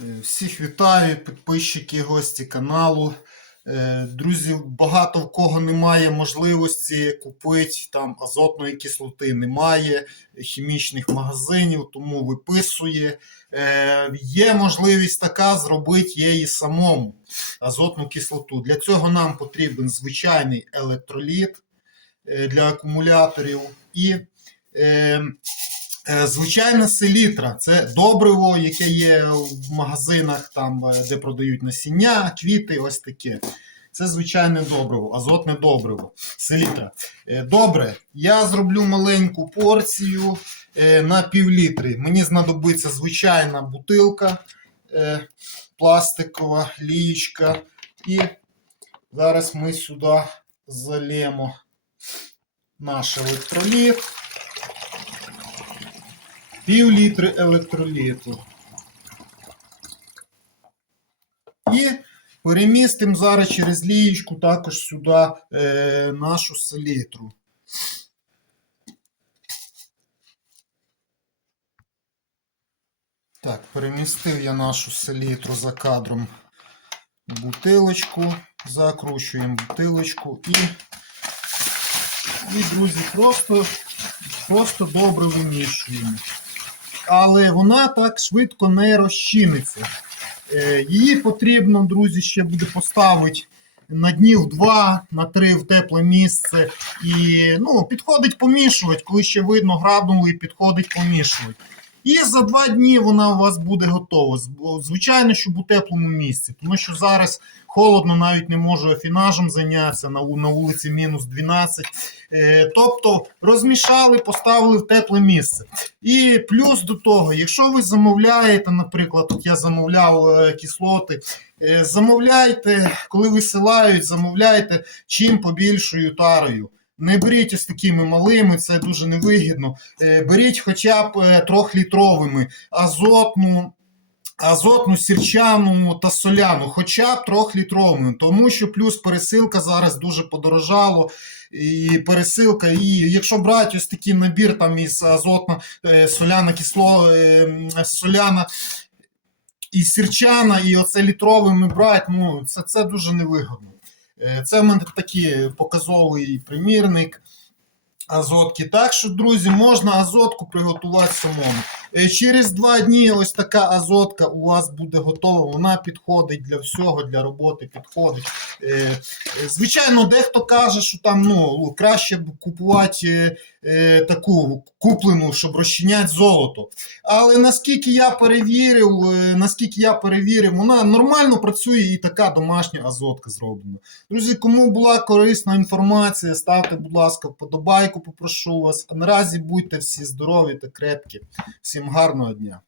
Е, Всіх вітаю, підписчики, гості каналу. Е, Друзі, багато в кого немає можливості купити там азотної кислоти, немає хімічних магазинів, тому виписує. Е, Є можливість така зробити її самому азотну кислоту. Для цього нам потрібен звичайний електроліт для акумуляторів і Звичайна селітра це добриво, яке є в магазинах, там, е, де продають насіння, квіти, ось таке. Це звичайне добриво, азотне добриво, селітра. Е, Добре, я зроблю маленьку порцію е, на півлітри. Мені знадобиться звичайна бутилка е, пластикова, лієчка. І зараз ми сюди залємо наш електроліт пів літри електроліту. І перемістимо зараз через лієчку також сюди е, нашу селітру. Так, перемістив я нашу селітру за кадром бутилочку, закручуємо бутилочку і, і друзі, просто, просто добре вимішуємо але вона так швидко не розчиниться. Е, Її потрібно, друзі, ще буде поставити на днів 2 на 3 в тепле місце. І ну, підходить помішувати, коли ще видно граднули, підходить помішувати. І за два дні вона у вас буде готова. Звичайно, щоб у теплому місці, тому що зараз холодно, навіть не можу афінажем зайнятися на, на вулиці мінус 12. Е, тобто розмішали, поставили в тепле місце. І плюс до того, якщо ви замовляєте, наприклад, от я замовляв е, кислоти, е, замовляйте, коли висилають, замовляйте чим побільшою тарою. Не беріть із такими малими, це дуже невигідно. Беріть хоча б трьохлітровими азотну. Азотну, сірчану та соляну, хоча б трьохлітровими, тому що плюс пересилка зараз дуже подорожало. І пересилка, і якщо брати ось такий набір там із азотна, е, соляна кисло, е, соляна і сірчана, і оце літровими брати, ну це, це дуже невигодно. Е, Це в мене такий показовий примірник азотки. Так що, друзі, можна азотку приготувати самому. Е, Через два дні ось така азотка у вас буде готова. Вона підходить для всього, для роботи підходить. Е, Звичайно, дехто каже, що там ну, краще купувати е, е, таку куплену, щоб розчиняти золото. Але наскільки я перевірив, наскільки я перевірив, вона нормально працює і така домашня азотка зроблена. Друзі, кому була корисна інформація, ставте, будь ласка, вподобайку, попрошу вас. А наразі будьте всі здорові та крепкі. Всім гарного дня!